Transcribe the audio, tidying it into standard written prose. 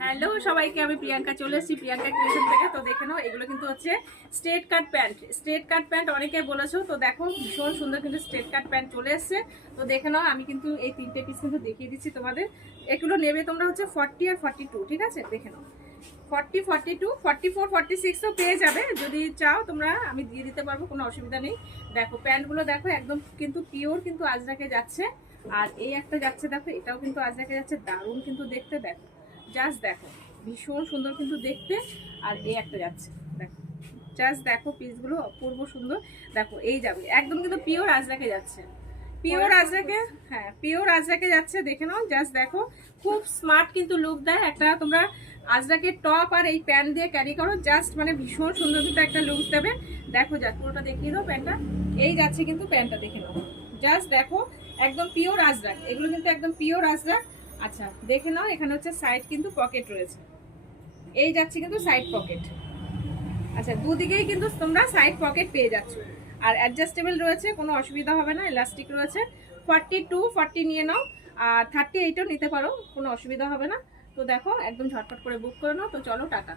Hello সবাইকে, আমি প্রিয়াঙ্কা চলে এসেছি প্রিয়াঙ্কা ক্রিয়েশন থেকে। তো দেখে নাও, এগুলো কিন্তু হচ্ছে স্ট্রেট কাট প্যান্ট। স্ট্রেট কাট প্যান্ট অনেকে বলেছো, তো দেখো ভীষণ সুন্দর কিন্তু স্ট্রেট কাট প্যান্ট চলে এসছে। তো দেখে নাও, আমি কিন্তু এই 3টে পিস কিন্তু দেখিয়ে দিচ্ছি তোমাদের। এগুলো নেবে তোমরা হচ্ছে 40 আর 42, ঠিক আছে? দেখে নাও 40, 42, 44, 46 তো পেয়ে যাবে। যদি চাও তোমরা আমি দিয়ে দিতে পারবো, কোনো অসুবিধা নেই। দেখো প্যান্টগুলো দেখো, একদম কিন্তু পিওর কিন্তু আজরাকে যাচ্ছে। আর এই একটা যাচ্ছে দেখো, এটাও কিন্তু আজরাকে যাচ্ছে, দারুণ কিন্তু দেখতে। দেখো জাস্ট দেখো, ভীষণ সুন্দর কিন্তু দেখতে। আর এই একটা যাচ্ছে দেখো, জাস্ট দেখো পিসগুলো অপূর্ব সুন্দর। দেখো এই যাবে একদম কিন্তু পিওর আজরাকে যাচ্ছে, পিওর আজরাকে। হ্যাঁ, পিওর আজরাকে যাচ্ছে, দেখে নাও জাস্ট দেখো। খুব স্মার্ট কিন্তু লুক দেয় একটা। তোমরা আজরাকে টপ আর এই প্যান্ট দিয়ে ক্যারি করো, জাস্ট মানে ভীষণ সুন্দর কিন্তু একটা লুক দেবে। দেখো জাস্ট পুরোটা দেখিয়ে দাও প্যান্টটা। এই যাচ্ছে কিন্তু প্যান্টটা, দেখে নাও জাস্ট দেখো, একদম পিওর আজরাক। এগুলো কিন্তু একদম পিওর আজরাক। আচ্ছা দেখে নাও, এখানে হচ্ছে সাইড কিন্তু পকেট রয়েছে। এই যাচ্ছে কিন্তু সাইড পকেট। আচ্ছা, দুদিকেই কিন্তু তোমরা সাইড পকেট পেয়ে যাচ্ছ। আর অ্যাডজাস্টেবল রয়েছে, কোনো অসুবিধা হবে না, ইলাস্টিক রয়েছে। 42, 40 নিয়ে নাও। আর 38ও নিতে পারো, কোনো অসুবিধা হবে না। তো দেখো একদম ঝটপট করে বুক করে নাও। তো চলো টাটা।